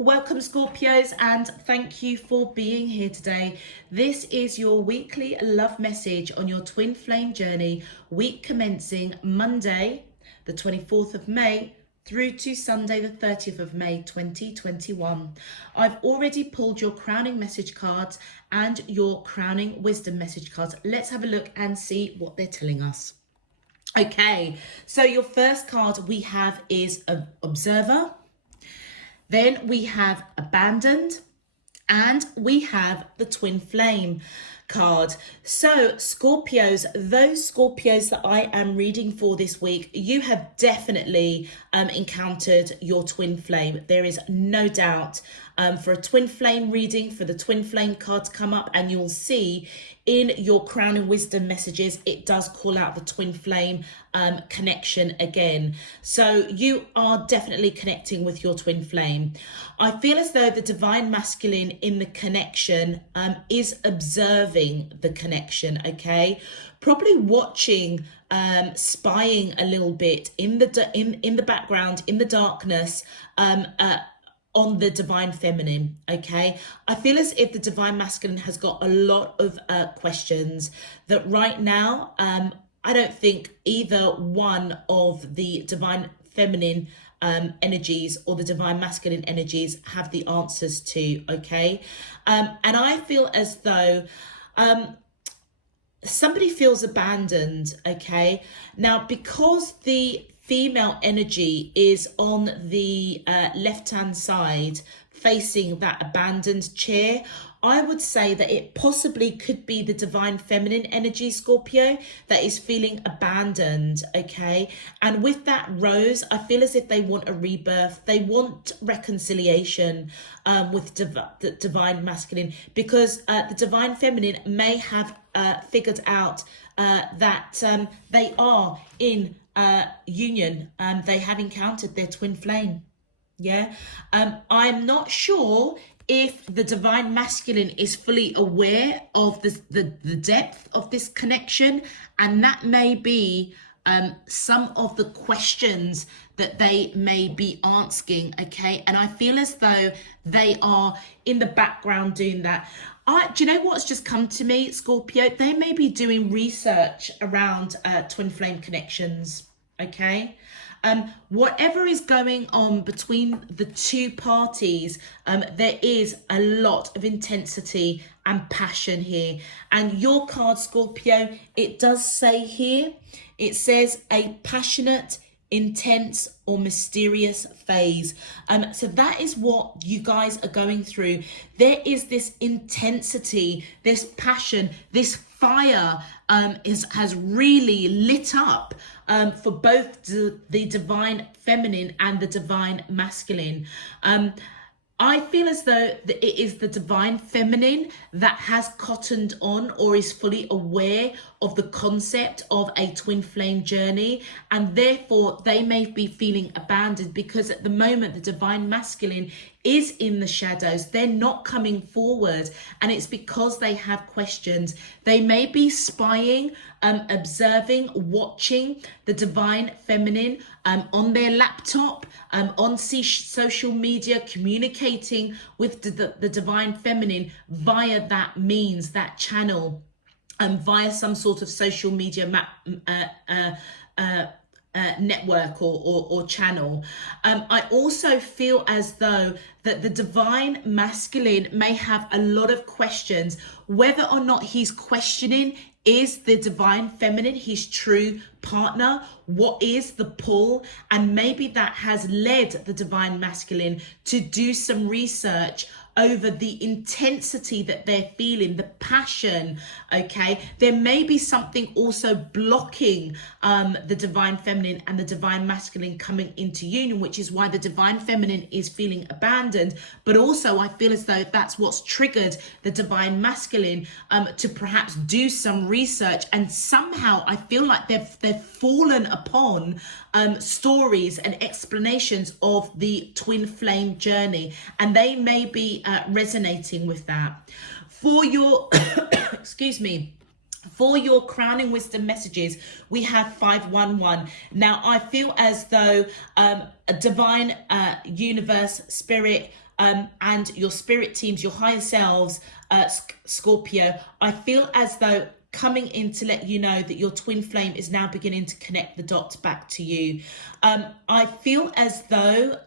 Welcome Scorpios, and thank you for being here today. This is your weekly love message on your twin flame journey, week commencing Monday the 24th of May through to Sunday the 30th of May 2021. I've already pulled your crowning message cards and your crowning wisdom message cards. Let's have a look and see what they're telling us. Okay, so your first card we have is an observer. Then we have abandoned, and we have the twin flame card. So Scorpios, those Scorpios that I am reading for this week, you have definitely encountered your twin flame. There is no doubt. For a twin flame reading, for the twin flame card to come up, and you'll see in your crown and wisdom messages, it does call out the twin flame connection again. So you are definitely connecting with your twin flame. I feel as though the divine masculine in the connection is observing the connection, okay? Probably watching, spying a little bit in the background, in the darkness, on the divine feminine, okay? I feel as if the divine masculine has got a lot of questions that right now, I don't think either one of the divine feminine energies or the divine masculine energies have the answers to, okay? And I feel as though somebody feels abandoned, okay? Now, because the female energy is on the left-hand side facing that abandoned chair, I would say that it possibly could be the divine feminine energy, Scorpio, that is feeling abandoned, okay? And with that rose, I feel as if they want a rebirth. They want reconciliation with the divine masculine, because the divine feminine may have figured out that they are in union. They have encountered their twin flame. Yeah, I'm not sure if the divine masculine is fully aware of the depth of this connection, and that may be some of the questions that they may be asking, okay? And I feel as though they are in the background doing that. Do you know what's just come to me, Scorpio? They may be doing research around twin flame connections, okay? Whatever is going on between the two parties, there is a lot of intensity and passion here. And your card, Scorpio, it does say here, it says a passionate, intense or mysterious phase. So that is what you guys are going through. There is this intensity, this passion, this fire has really lit up for both the divine feminine and the divine masculine. I feel as though it is the divine feminine that has cottoned on or is fully aware of the concept of a twin flame journey, and therefore they may be feeling abandoned because at the moment the divine masculine is in the shadows. They're not coming forward, and it's because they have questions. They may be spying, observing, watching the divine feminine on their laptop, on social media, communicating with the divine feminine via that means, that channel, via some sort of social media network or channel. I also feel as though that the divine masculine may have a lot of questions, whether or not he's questioning, is the divine feminine his true partner? What is the pull? And maybe that has led the divine masculine to do some research over the intensity that they're feeling, the passion, okay? There may be something also blocking the divine feminine and the divine masculine coming into union, which is why the divine feminine is feeling abandoned. But also I feel as though that's what's triggered the divine masculine to perhaps do some research, and somehow I feel like they've fallen upon stories and explanations of the twin flame journey, and they may be resonating with that. For your excuse me, for your crowning wisdom messages, we have 511. Now I feel as though a divine universe, spirit, and your spirit teams, your higher selves, Scorpio, I feel as though coming in to let you know that your twin flame is now beginning to connect the dots back to you. I feel as though,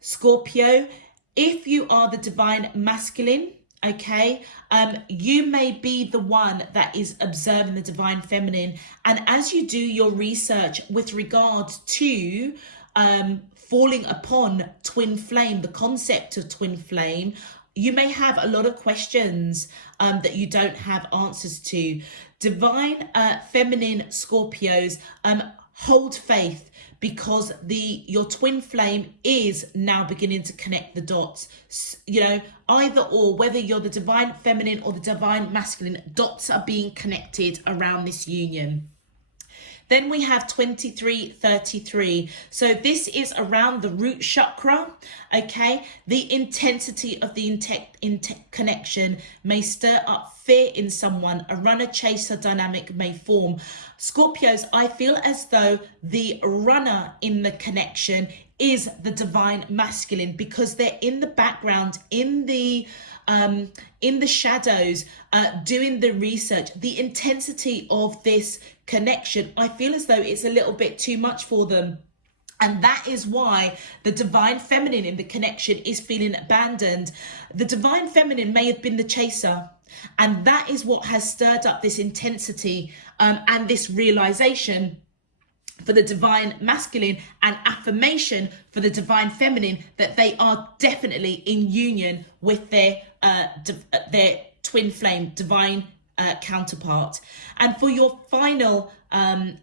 Scorpio, if you are the divine masculine, okay, you may be the one that is observing the divine feminine, and as you do your research with regard to falling upon twin flame, the concept of twin flame, you may have a lot of questions that you don't have answers to. Divine feminine Scorpios, hold faith, because your twin flame is now beginning to connect the dots. You know, either or, whether you're the divine feminine or the divine masculine, dots are being connected around this union. Then we have 2333. So this is around the root chakra, okay? The intensity of the connection may stir up fear in someone. A runner-chaser dynamic may form. Scorpios, I feel as though the runner in the connection is the divine masculine, because they're in the background, in the shadows, doing the research. The intensity of this connection, I feel as though it's a little bit too much for them. And that is why the divine feminine in the connection is feeling abandoned. The divine feminine may have been the chaser, and that is what has stirred up this intensity and this realization for the divine masculine, and affirmation for the divine feminine, that they are definitely in union with their twin flame, divine counterpart. And for your final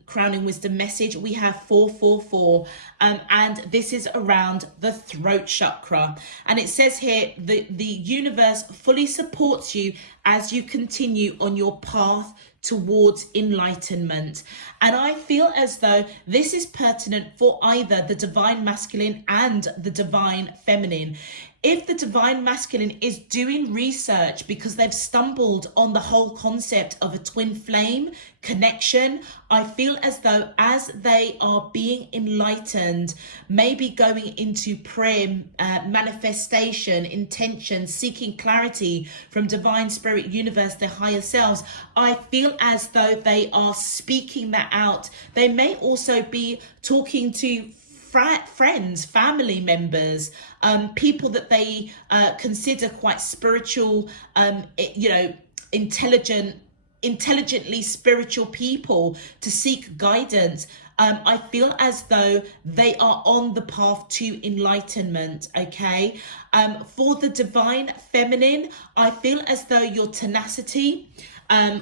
crowning wisdom message, we have 444, and this is around the throat chakra. And it says here, the universe fully supports you as you continue on your path towards enlightenment. And I feel as though this is pertinent for either the divine masculine and the divine feminine. If the divine masculine is doing research because they've stumbled on the whole concept of a twin flame connection, I feel as though as they are being enlightened, maybe going into prayer, manifestation, intention, seeking clarity from divine spirit, universe, their higher selves, I feel as though they are speaking that out. They may also be talking to friends, family members, people that they consider quite spiritual, intelligently spiritual people, to seek guidance. I feel as though they are on the path to enlightenment, okay? For the divine feminine, I feel as though your tenacity,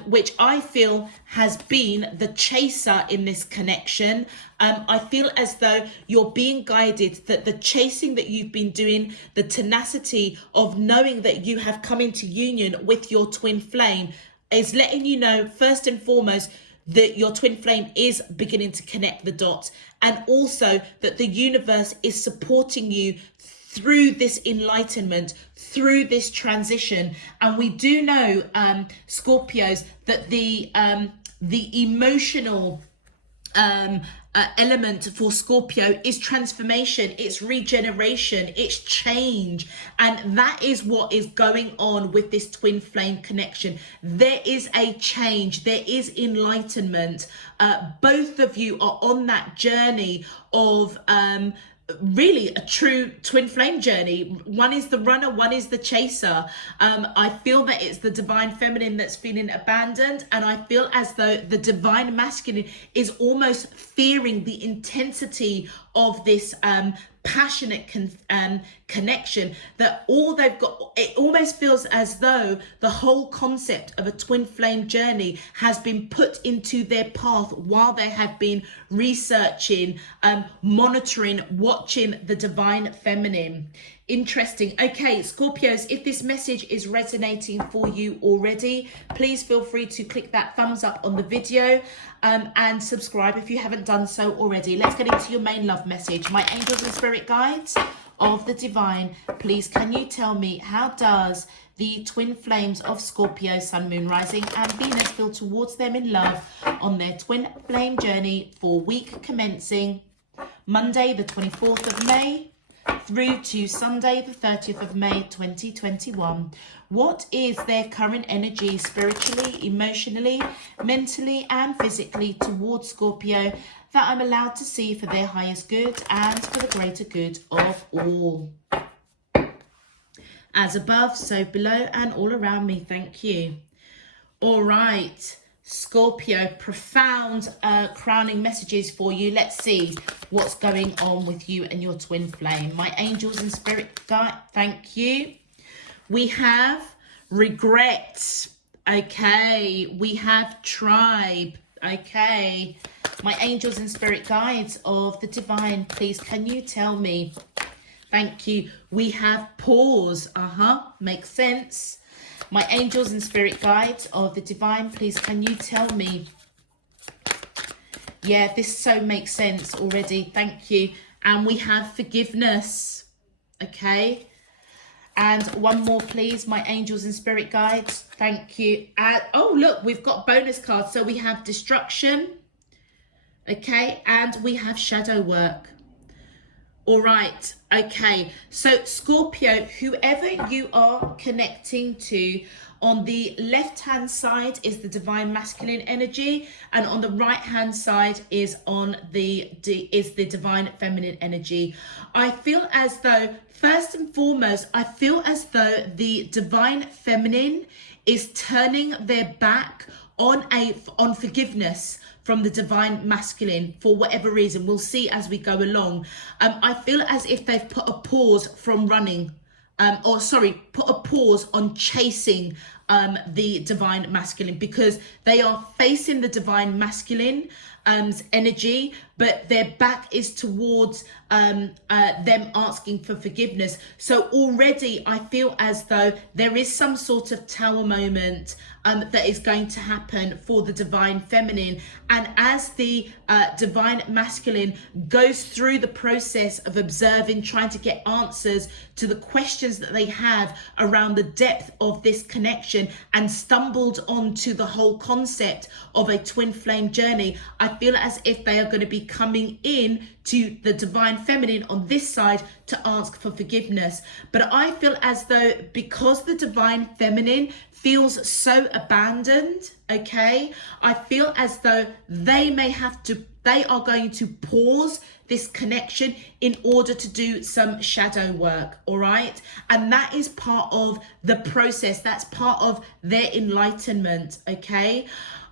which I feel has been the chaser in this connection. I feel as though you're being guided, that the chasing that you've been doing, the tenacity of knowing that you have come into union with your twin flame, is letting you know, first and foremost, that your twin flame is beginning to connect the dots, and also that the universe is supporting you through this enlightenment, through this transition. And we do know, Scorpios, that the emotional element for Scorpio is transformation, it's regeneration, it's change. And that is what is going on with this twin flame connection. There is a change, there is enlightenment. Both of you are on that journey of really a true twin flame journey. One is the runner, one is the chaser. I feel that it's the divine feminine that's feeling abandoned, and I feel as though the divine masculine is almost fearing the intensity of this passionate connection, that all they've got, it almost feels as though the whole concept of a twin flame journey has been put into their path while they have been researching, monitoring, watching the divine feminine. Interesting. Okay, Scorpios, if this message is resonating for you already, please feel free to click that thumbs up on the video, and subscribe if you haven't done so already. Let's get into your main love message. My angels and spirit guides of the divine, please can you tell me, how does the twin flames of Scorpio, Sun, Moon, Rising and Venus feel towards them in love on their twin flame journey for week commencing Monday the 24th of May through to Sunday, the 30th of May, 2021. What is their current energy spiritually, emotionally, mentally, and physically towards Scorpio that I'm allowed to see for their highest good and for the greater good of all? As above, so below, and all around me. Thank you. All right, Scorpio, profound crowning messages for you. Let's see what's going on with you and your twin flame. My angels and spirit guide, thank you. We have regret. Okay, we have tribe. Okay, my angels and spirit guides of the divine, please can you tell me? Thank you. We have pause. Makes sense. My angels and spirit guides of the divine, please can you tell me? Yeah, this so makes sense already. Thank you. And we have forgiveness. Okay. And one more, please, my angels and spirit guides. Thank you. Oh, look, we've got bonus cards. So we have destruction. Okay. And we have shadow work. All right. Okay. So Scorpio, whoever you are connecting to, on the left hand side is the divine masculine energy, and on the right hand side is the divine feminine energy. I feel as though, first and foremost, I feel as though the divine feminine is turning their back on forgiveness from the divine masculine for whatever reason. We'll see as we go along. I feel as if they've put a pause from running, put a pause on chasing the divine masculine, because they are facing the divine masculine energy, but their back is towards them asking for forgiveness. So already I feel as though there is some sort of tower moment that is going to happen for the divine feminine. And as the divine masculine goes through the process of observing, trying to get answers to the questions that they have around the depth of this connection, and stumbled onto the whole concept of a twin flame journey, I feel as if they are going to be coming in to the divine feminine on this side to ask for forgiveness. But I feel as though, because the divine feminine feels so abandoned, okay, I feel as though they are going to pause this connection in order to do some shadow work. All right. And that is part of the process. That's part of their enlightenment. Okay.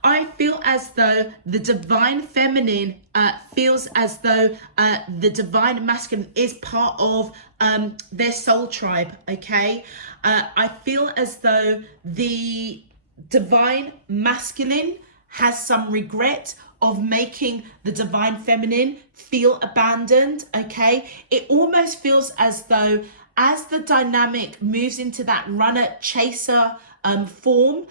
I feel as though the divine feminine feels as though the divine masculine is part of their soul tribe. Okay. I feel as though the divine masculine has some regret of making the divine feminine feel abandoned. Okay. It almost feels as though, as the dynamic moves into that runner chaser form,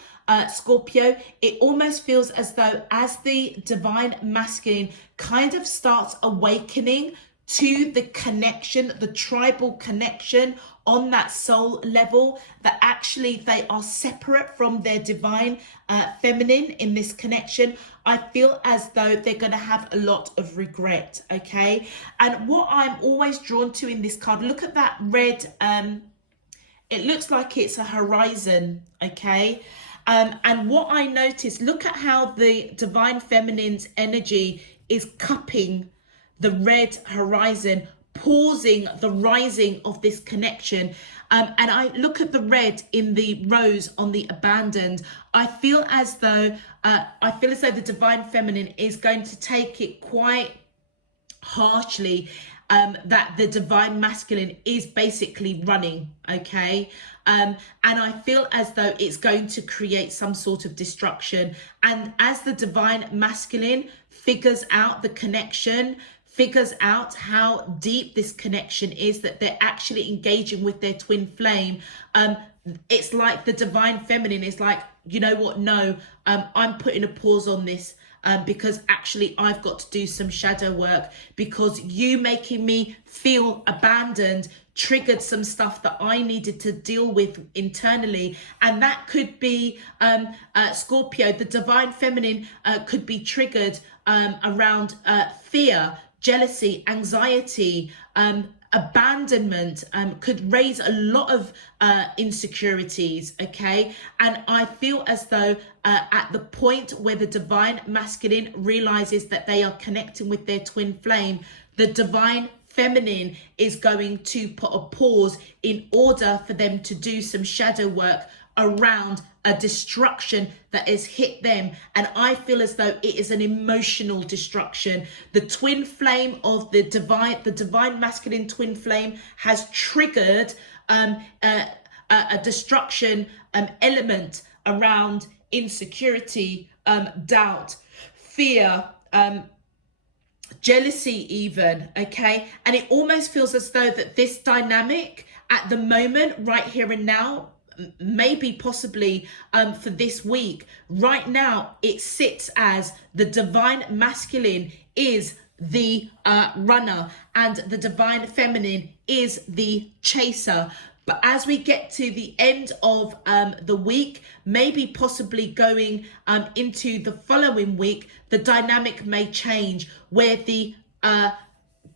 Scorpio, it almost feels as though, as the divine masculine kind of starts awakening to the connection, the tribal connection on that soul level, that actually they are separate from their divine feminine in this connection. I feel as though they're going to have a lot of regret. Okay. And what I'm always drawn to in this card, look at that red, it looks like it's a horizon. Okay. And what I notice, look at how the divine feminine's energy is cupping the red horizon, pausing the rising of this connection. And I look at the red in the rose on the abandoned. I feel as though the divine feminine is going to take it quite harshly, that the divine masculine is basically running. Okay. And I feel as though it's going to create some sort of destruction. And as the divine masculine figures out the connection, figures out how deep this connection is, that they're actually engaging with their twin flame, it's like the divine feminine is like, you know what, no, I'm putting a pause on this, because actually I've got to do some shadow work, because you making me feel abandoned triggered some stuff that I needed to deal with internally. And that could be Scorpio, the divine feminine could be triggered around fear, jealousy, anxiety, abandonment, could raise a lot of insecurities, okay? And I feel as though at the point where the divine masculine realizes that they are connecting with their twin flame, the divine feminine is going to put a pause in order for them to do some shadow work around a destruction that has hit them. And I feel as though it is an emotional destruction. The twin flame of the divine masculine twin flame has triggered a destruction element around insecurity, doubt, fear, jealousy even, okay? And it almost feels as though that this dynamic at the moment, right here and now, maybe possibly for this week, right now it sits as the divine masculine is the runner and the divine feminine is the chaser. But as we get to the end of the week, maybe possibly going into the following week, the dynamic may change where the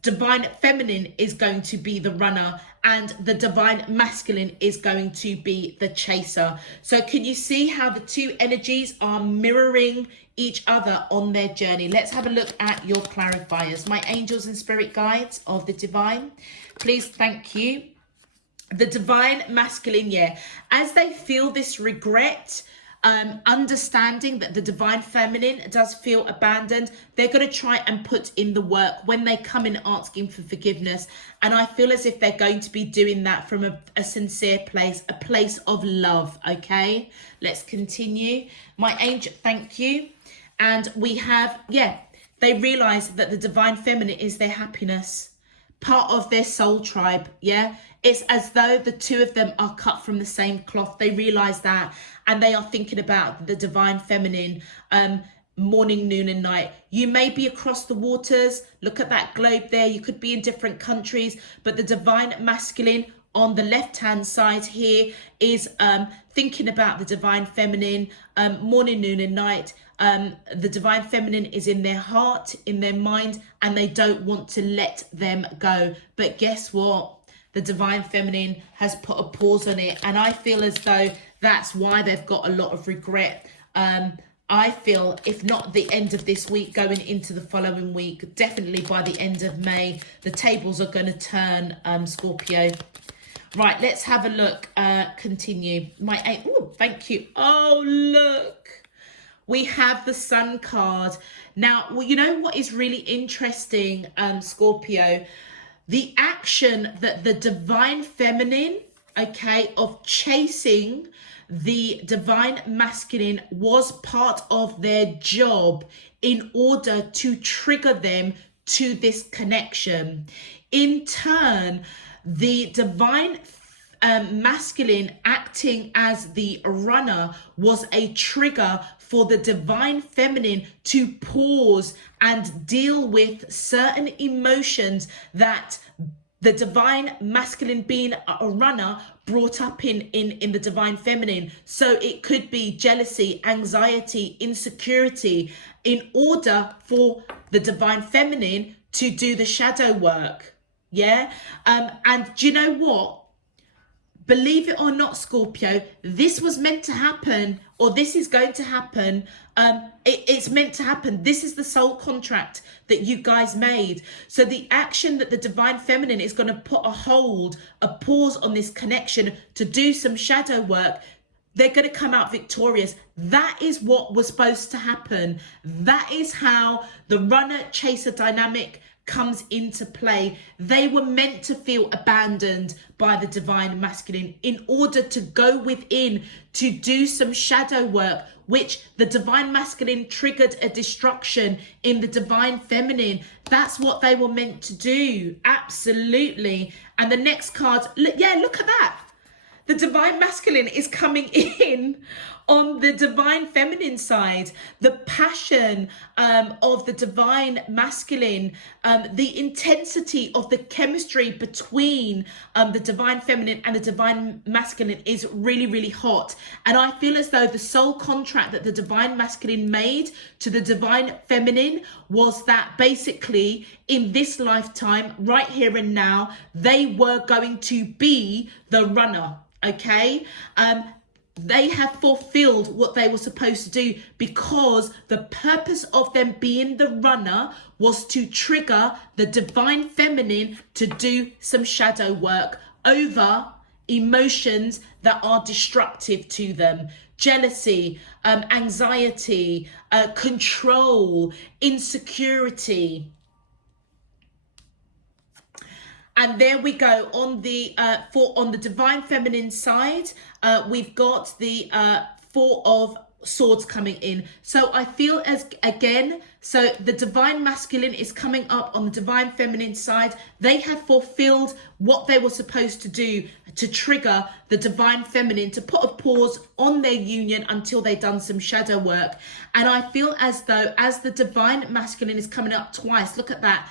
divine feminine is going to be the runner and the divine masculine is going to be the chaser. So can you see how the two energies are mirroring each other on their journey? Let's have a look at your clarifiers. My angels and spirit guides of the divine, please, thank you. The divine masculine, yeah, as they feel this regret, understanding that the divine feminine does feel abandoned, they're going to try and put in the work when they come in asking for forgiveness. And I feel as if they're going to be doing that from a sincere place, a place of love. Okay, let's continue. My angel, thank you. And we have, yeah, they realize that the divine feminine is their happiness, part of their soul tribe. Yeah, it's as though the two of them are cut from the same cloth. They realize that, and they are thinking about the divine feminine morning, noon and night. You may be across the waters. Look at that globe there. You could be in different countries, but the divine masculine on the left hand side here is thinking about the divine feminine morning, noon and night. The divine feminine is in their heart, in their mind, and they don't want to let them go. But guess what? The divine feminine has put a pause on it. And I feel as though that's why they've got a lot of regret. I feel if not the end of this week, going into the following week, definitely by the end of May, the tables are going to turn, Scorpio. Right, let's have a look. Continue. Oh, thank you. Oh, look. We have the Sun card. Now, well, you know what is really interesting, Scorpio? The action that the divine feminine, okay, of chasing the divine masculine was part of their job in order to trigger them to this connection. In turn, the divine masculine acting as the runner was a trigger for the divine feminine to pause and deal with certain emotions that the divine masculine, being a runner, brought up in the divine feminine. So it could be jealousy, anxiety, insecurity, in order for the divine feminine to do the shadow work. Yeah. And do you know what? Believe it or not, Scorpio, this was meant to happen, or this is going to happen. It's meant to happen. This is the soul contract that you guys made. So the action that the divine feminine is going to put a pause on this connection to do some shadow work, they're going to come out victorious. That is what was supposed to happen. That is how the runner-chaser dynamic comes into play. They were meant to feel abandoned by the divine masculine in order to go within to do some shadow work, which the divine masculine triggered a destruction in the divine feminine. That's what they were meant to do. Absolutely. And the next card, yeah, look at that. The divine masculine is coming in On the divine feminine side, the passion of the divine masculine, the intensity of the chemistry between the divine feminine and the divine masculine is really, really hot. And I feel as though the soul contract that the divine masculine made to the divine feminine was that basically in this lifetime, right here and now, they were going to be the runner. Okay, they have fulfilled what they were supposed to do, because the purpose of them being the runner was to trigger the divine feminine to do some shadow work over emotions that are destructive to them. Jealousy, anxiety, control, insecurity. And there we go. On the on the divine feminine side, we've got the Four of Swords coming in. So I feel as, again, so the divine masculine is coming up on the divine feminine side. They have fulfilled what they were supposed to do to trigger the divine feminine to put a pause on their union until they've done some shadow work. And I feel as though, as the divine masculine is coming up twice, look at that,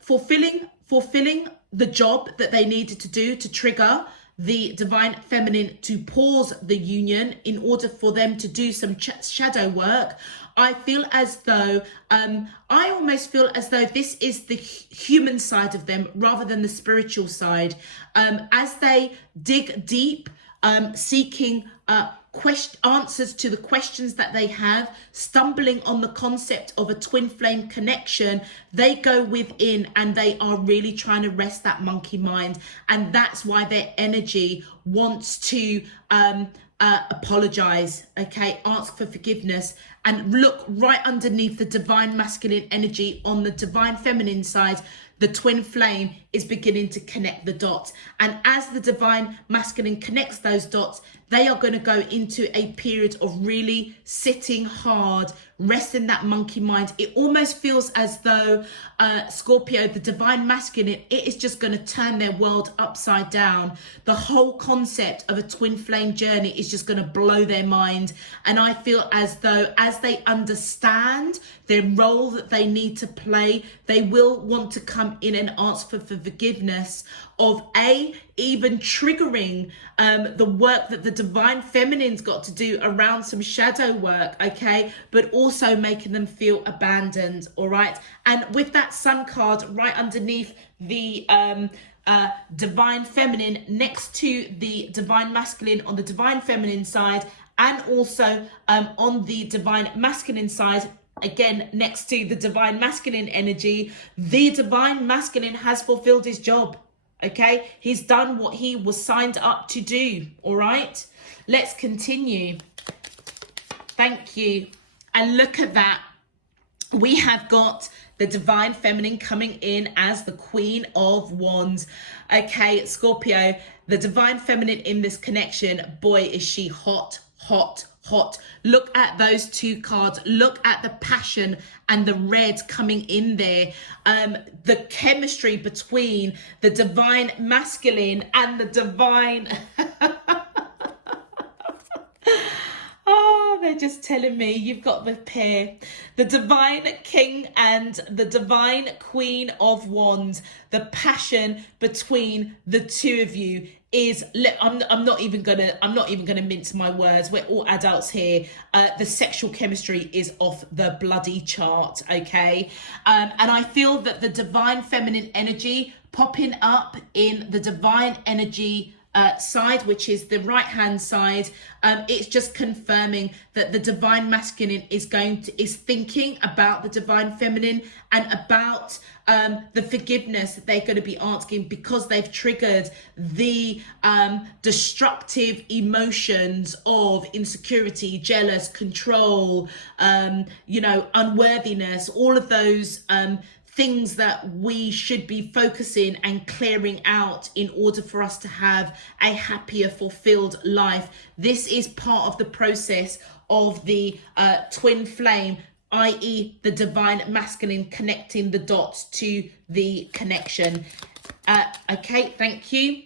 fulfilling the job that they needed to do to trigger the divine feminine to pause the union in order for them to do some shadow work. I feel as though, I almost feel as though this is the human side of them rather than the spiritual side. As they dig deep, seeking answers to the questions that they have, stumbling on the concept of a twin flame connection, they go within and they are really trying to rest that monkey mind. And that's why their energy wants to apologize, okay, ask for forgiveness, and look right underneath the divine masculine energy on the divine feminine side. The twin flame is beginning to connect the dots. And as the divine masculine connects those dots, they are going to go into a period of really sitting hard, resting that monkey mind. It almost feels as though Scorpio, the divine masculine, it is just going to turn their world upside down. The whole concept of a twin flame journey is just going to blow their mind. And I feel as though, as they understand their role that they need to play, they will want to come in and ask for forgiveness of even triggering the work that the divine feminine's got to do around some shadow work, okay, but also making them feel abandoned. All right, and with that sun card right underneath the divine feminine next to the divine masculine on the divine feminine side, and also on the divine masculine side, again next to the divine masculine energy, the divine masculine has fulfilled his job. Okay, he's done what he was signed up to do. All right, let's continue. Thank you. And look at that. We have got the divine feminine coming in as the Queen of Wands. Okay, Scorpio, the divine feminine in this connection, boy, is she hot, hot, hot. Look at those two cards. Look at the passion and the red coming in there. The chemistry between the divine masculine and the divine oh, they're just telling me you've got the pair, the divine king and the divine queen of wands. The passion between the two of you is, I'm not even gonna mince my words. We're all adults here. The sexual chemistry is off the bloody chart, okay? And I feel that the divine feminine energy popping up in the divine energy side, which is the right hand side, it's just confirming that the divine masculine is thinking about the divine feminine and about the forgiveness that they're going to be asking, because they've triggered the destructive emotions of insecurity, jealous, control, unworthiness, all of those things that we should be focusing and clearing out in order for us to have a happier, fulfilled life. This is part of the process of the twin flame, i.e. the divine masculine connecting the dots to the connection. Okay, thank you.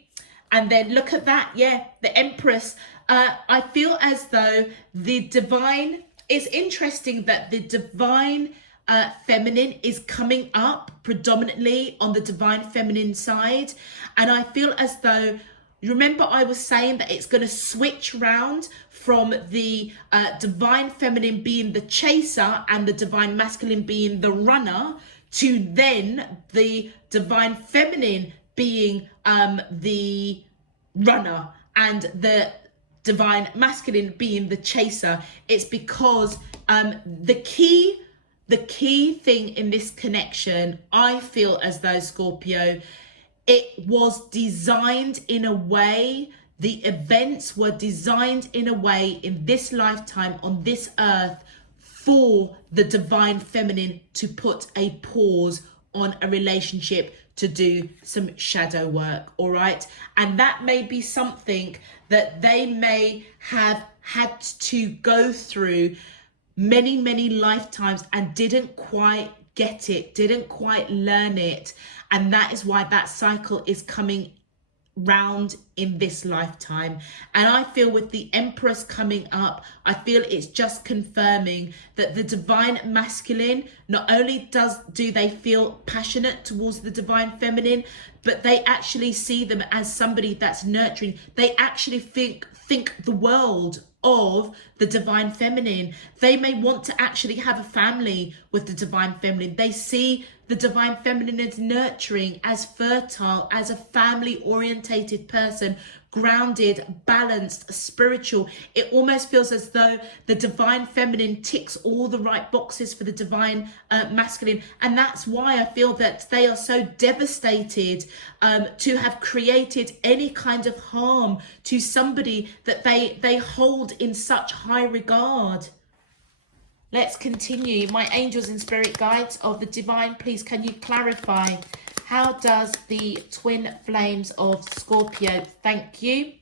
And then look at that, yeah, the Empress. I feel as though the divine, it's interesting that the divine feminine is coming up predominantly on the divine feminine side. And I feel as though, remember I was saying that it's going to switch round from the divine feminine being the chaser and the divine masculine being the runner, to then the divine feminine being the runner and the divine masculine being the chaser. It's because the key thing in this connection, I feel as though, Scorpio, it was designed in a way, the events were designed in a way in this lifetime on this earth for the divine feminine to put a pause on a relationship, to do some shadow work. All right. And that may be something that they may have had to go through many lifetimes and didn't quite get it, didn't quite learn it. And that is why that cycle is coming round in this lifetime. And I feel with the Empress coming up, I feel it's just confirming that the divine masculine, not only do they feel passionate towards the divine feminine, but they actually see them as somebody that's nurturing. They actually think the world of the divine feminine. They may want to actually have a family with the divine feminine. They see the divine feminine as nurturing, as fertile, as a family orientated person, grounded, balanced, spiritual. It almost feels as though the divine feminine ticks all the right boxes for the divine masculine. And that's why I feel that they are so devastated to have created any kind of harm to somebody that they hold in such high regard. Let's continue. My angels and spirit guides of the divine, please can you clarify, how does the twin flames of Scorpio, thank you.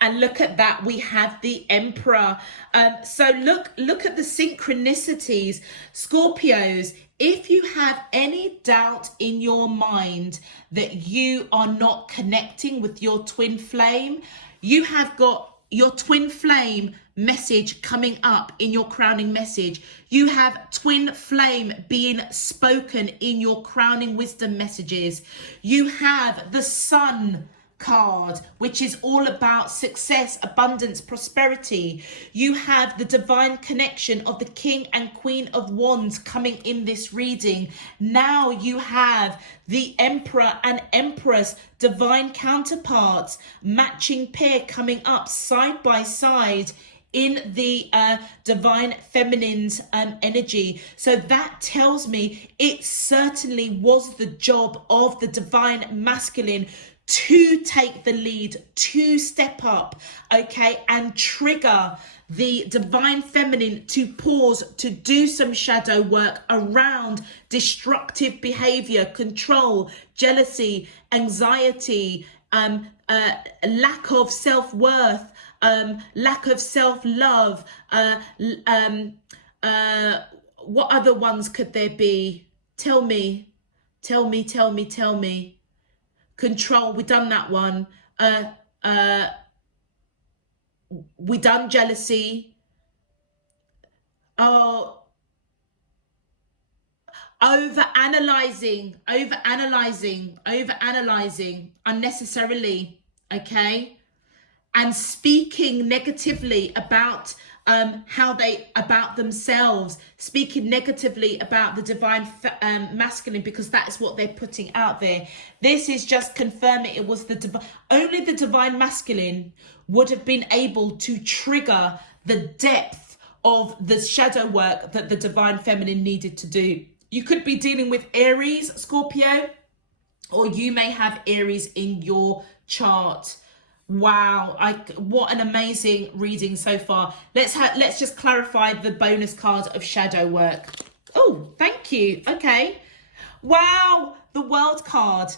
And look at that, we have the Emperor. So look at the synchronicities. Scorpios, if you have any doubt in your mind that you are not connecting with your twin flame, you have got your twin flame message coming up in your crowning message. You have twin flame being spoken in your crowning wisdom messages. You have the Sun card, which is all about success, abundance, prosperity. You have the divine connection of the King and Queen of Wands coming in this reading. Now you have the Emperor and Empress, divine counterparts, matching pair coming up side by side in the divine feminine's energy. So that tells me it certainly was the job of the divine masculine to take the lead, to step up, okay, and trigger the divine feminine to pause, to do some shadow work around destructive behavior, control, jealousy, anxiety, lack of self-worth, lack of self-love. What other ones could there be? Tell me. Control, we done that one. We done jealousy. Oh, over analyzing unnecessarily, okay, and speaking negatively about about themselves, speaking negatively about the divine masculine, because that is what they're putting out there. This is just confirming it was only the divine masculine would have been able to trigger the depth of the shadow work that the divine feminine needed to do. You could be dealing with Aries, Scorpio, or you may have Aries in your chart. Wow, what an amazing reading so far. Let's just clarify the bonus card of shadow work. Oh, thank you. Okay. Wow, the World card.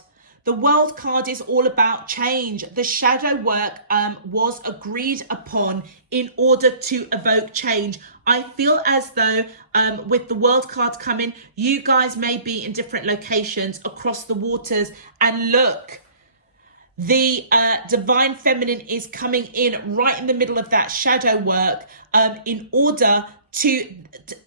The World card is all about change. The shadow work was agreed upon in order to evoke change. I feel as though with the World card coming, you guys may be in different locations across the waters, and look, the divine feminine is coming in right in the middle of that shadow work, in order to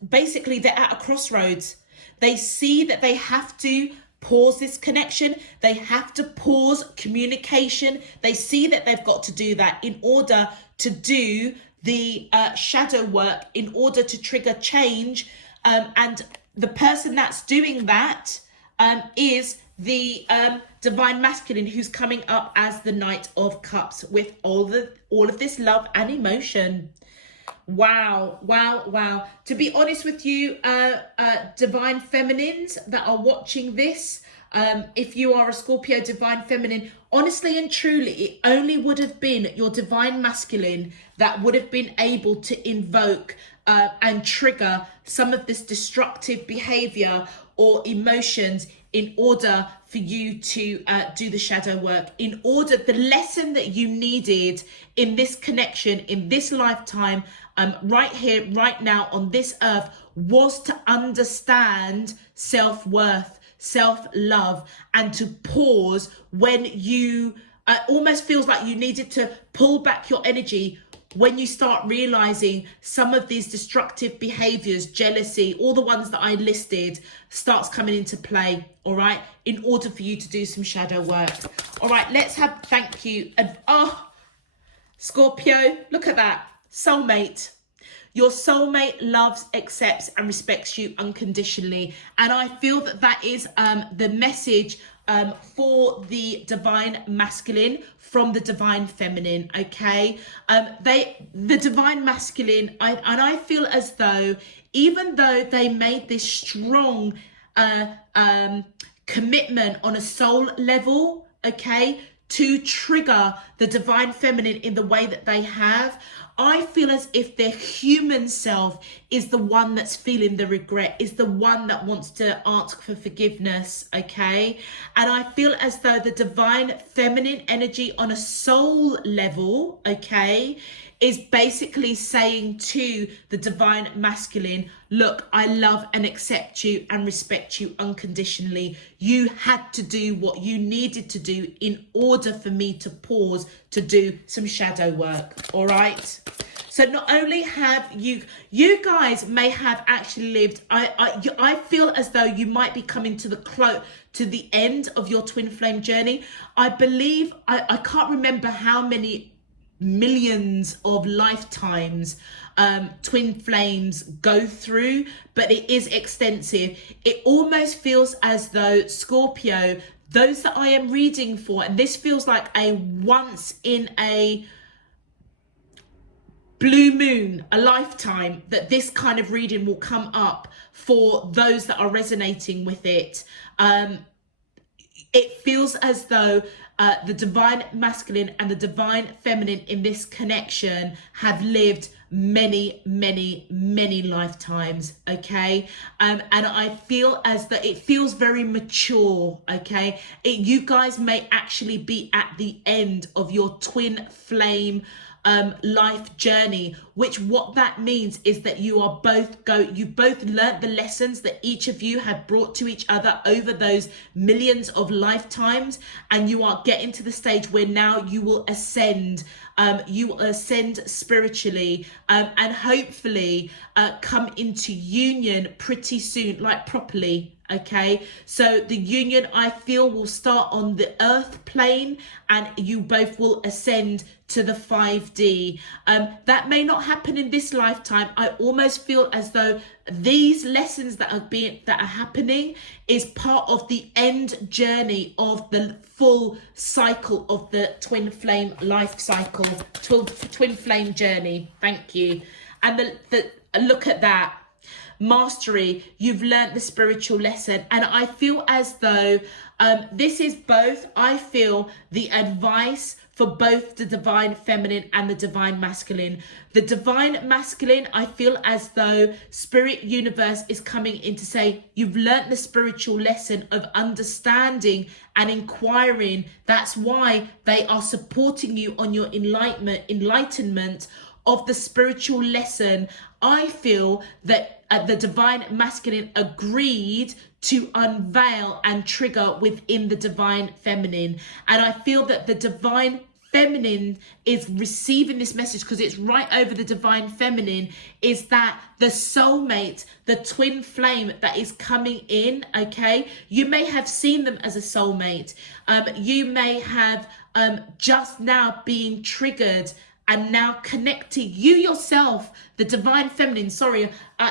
basically, they're at a crossroads. They see that they have to pause this connection. They have to pause communication. They see that they've got to do that in order to do the shadow work, in order to trigger change. And the person that's doing that is the divine masculine, who's coming up as the Knight of Cups with all of this love and emotion. Wow, wow, wow. To be honest with you, divine feminines that are watching this, if you are a Scorpio divine feminine, honestly and truly, it only would have been your divine masculine that would have been able to invoke and trigger some of this destructive behavior or emotions in order for you to do the shadow work, in order, the lesson that you needed in this connection, in this lifetime, right here, right now on this earth, was to understand self-worth, self-love, and to pause when you almost feels like you needed to pull back your energy when you start realizing some of these destructive behaviors, jealousy, all the ones that I listed, starts coming into play, all right, in order for you to do some shadow work. All right, let's have thank you. And Scorpio, look at that. Soulmate. Your soulmate loves, accepts, and respects you unconditionally. And I feel that that is the message for the divine masculine from the divine feminine, okay? The divine masculine, I feel as though, even though they made this strong commitment on a soul level, okay, to trigger the divine feminine in the way that they have, I feel as if their human self is the one that's feeling the regret, is the one that wants to ask for forgiveness, okay? And I feel as though the divine feminine energy on a soul level, okay, is basically saying to the divine masculine, look, I love and accept you and respect you unconditionally. You had to do what you needed to do in order for me to pause to do some shadow work, all right? So not only have you guys may have actually lived, I feel as though you might be coming to the end of your twin flame journey. I believe, I can't remember how many millions of lifetimes twin flames go through, but it is extensive. It almost feels as though, Scorpio, those that I am reading for, and this feels like a once in a blue moon, a lifetime, that this kind of reading will come up for those that are resonating with it. It feels as though the divine masculine and the divine feminine in this connection have lived many, many, many lifetimes, okay? And I feel as though it feels very mature, okay? You guys may actually be at the end of your twin flame life journey, which what that means is that you both learnt the lessons that each of you have brought to each other over those millions of lifetimes, and you are getting to the stage where now you will ascend spiritually, and hopefully come into union pretty soon, like properly. Okay, so the union, I feel, will start on the earth plane, and you both will ascend to the 5D. That may not happen in this lifetime. I almost feel as though these lessons that are happening is part of the end journey of the full cycle of the twin flame life cycle, twin flame journey. Thank you. And the look at that. Mastery, you've learnt the spiritual lesson, and I feel as though this is both, I feel, the advice for both the divine feminine and the divine masculine. The divine masculine, I feel as though spirit universe is coming in to say, you've learnt the spiritual lesson of understanding and inquiring. That's why they are supporting you on your enlightenment of the spiritual lesson, I feel that the divine masculine agreed to unveil and trigger within the divine feminine. And I feel that the divine feminine is receiving this message, because it's right over the divine feminine, is that the soulmate, the twin flame that is coming in, okay? You may have seen them as a soulmate. You may have just now been triggered and now connecting you yourself, the divine feminine. Sorry,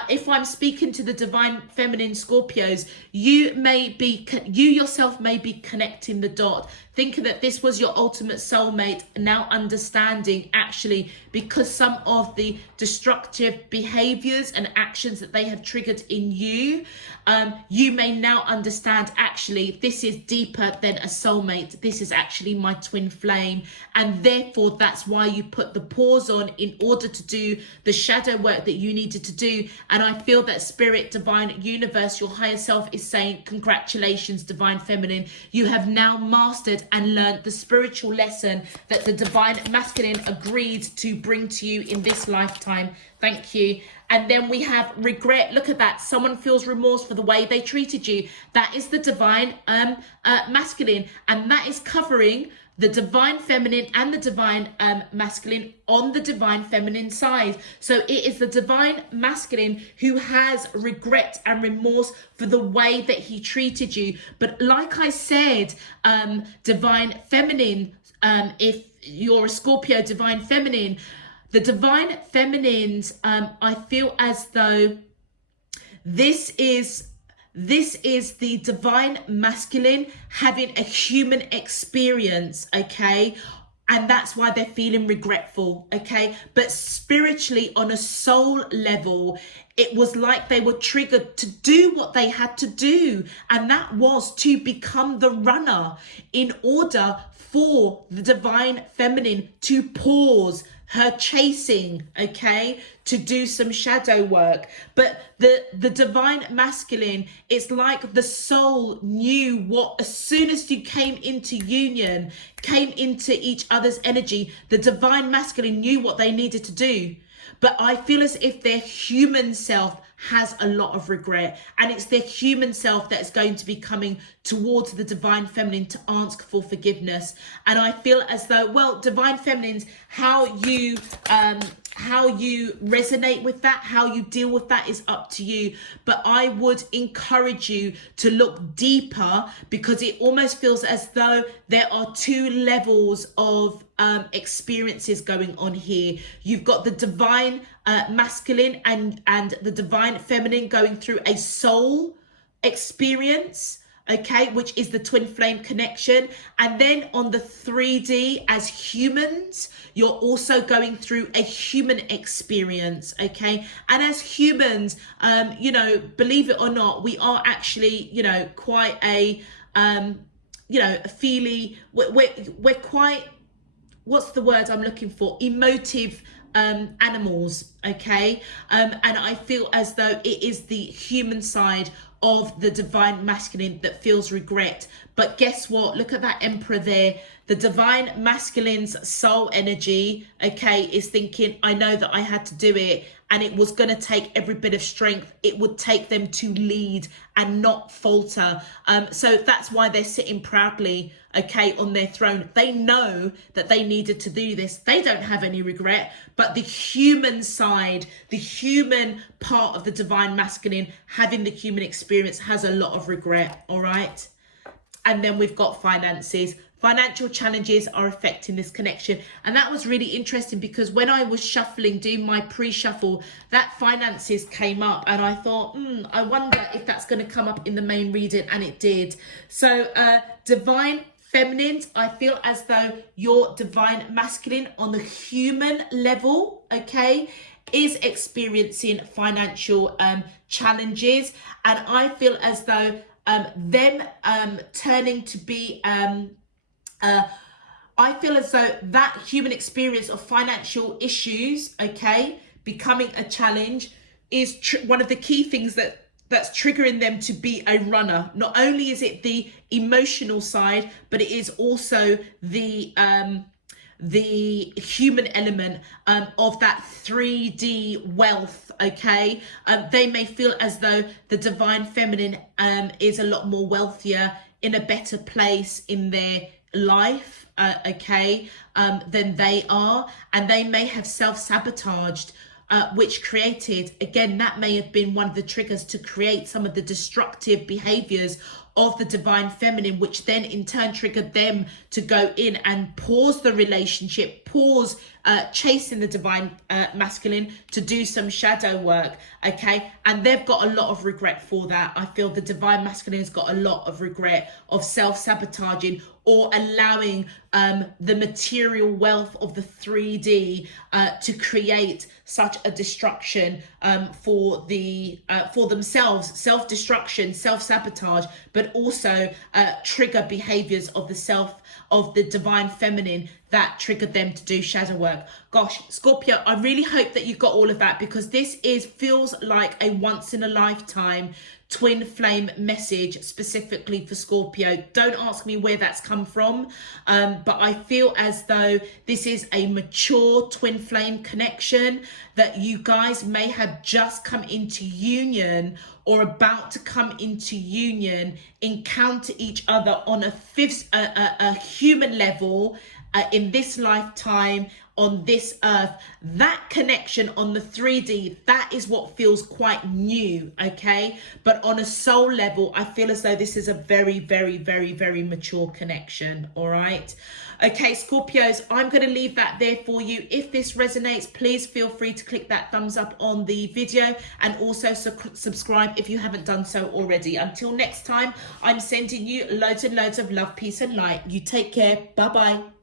if I'm speaking to the divine feminine Scorpios, you yourself may be connecting the dot, thinking that this was your ultimate soulmate, now understanding actually, because some of the destructive behaviors and actions that they have triggered in you, you may now understand actually this is deeper than a soulmate. This is actually my twin flame, and therefore that's why you put the pause on in order to do the shadow work that you needed to do. And I feel that spirit, divine universe, your higher self is saying, congratulations, divine feminine, you have now mastered and learned the spiritual lesson that the divine masculine agreed to bring to you in this lifetime. Thank you. And then we have regret. Look at that. Someone feels remorse for the way they treated you. That is the divine masculine, and that is covering the divine feminine and the divine masculine on the divine feminine side. So it is the divine masculine who has regret and remorse for the way that he treated you. But like I said, divine feminine, if you're a Scorpio divine feminine, the divine feminines, I feel as though this is the divine masculine having a human experience, okay? And that's why they're feeling regretful, okay? But spiritually, on a soul level, it was like they were triggered to do what they had to do. And that was to become the runner in order for the divine feminine to pause her chasing, okay, to do some shadow work. But the divine masculine, it's like the soul knew what, as soon as you came into union, came into each other's energy, the divine masculine knew what they needed to do. But I feel as if their human self has a lot of regret, and it's their human self that is going to be coming towards the divine feminine to ask for forgiveness. And I feel as though, well, divine feminines, how you resonate with that, how you deal with that is up to you. But I would encourage you to look deeper, because it almost feels as though there are two levels of experiences going on here. You've got the divine masculine and the divine feminine going through a soul experience, okay, which is the twin flame connection. And then on the 3D, as humans, you're also going through a human experience, okay? And as humans, you know, believe it or not, we are actually, you know, quite a you know, we're quite, what's the word I'm looking for, emotive animals, okay? And I feel as though it is the human side of the divine masculine that feels regret. But guess what? Look at that emperor there. The divine masculine's soul energy, okay, is thinking, I know that I had to do it, and it was going to take every bit of strength it would take them to lead and not falter. So that's why they're sitting proudly, okay, on their throne. They know that they needed to do this. They don't have any regret, but the human side, the human part of the divine masculine having the human experience has a lot of regret, all right? And then we've got finances. Financial challenges are affecting this connection. And that was really interesting, because when I was shuffling, doing my pre-shuffle, that finances came up, and I thought, I wonder if that's going to come up in the main reading, and it did. So divine feminines, I feel as though your divine masculine on the human level, okay, is experiencing financial challenges. And I feel as though them turning to be I feel as though that human experience of financial issues, okay, becoming a challenge is one of the key things that's triggering them to be a runner. Not only is it the emotional side, but it is also the the human element of that 3D wealth, okay? They may feel as though the divine feminine is a lot more wealthier, in a better place in their life, okay, than they are, and they may have self-sabotaged, which created, again, that may have been one of the triggers to create some of the destructive behaviors of the divine feminine, which then in turn triggered them to go in and pause the relationship, pause chasing the divine masculine to do some shadow work, okay? And they've got a lot of regret for that. I feel the divine masculine has got a lot of regret of self-sabotaging or allowing the material wealth of the 3D to create such a destruction for themselves, self-destruction, self-sabotage, but also trigger behaviors of the divine feminine that triggered them to do shadow work. Gosh, Scorpio, I really hope that you got all of that, because this feels like a once in a lifetime twin flame message specifically for Scorpio. Don't ask me where that's come from, but I feel as though this is a mature twin flame connection, that you guys may have just come into union or about to come into union, encounter each other on a human level, in this lifetime, on this earth. That connection on the 3D, that is what feels quite new, okay? But on a soul level, I feel as though this is a very, very, very, very mature connection, all right? Okay, Scorpios, I'm going to leave that there for you. If this resonates, please feel free to click that thumbs up on the video, and also subscribe if you haven't done so already. Until next time, I'm sending you loads and loads of love, peace and light. You take care. Bye-bye.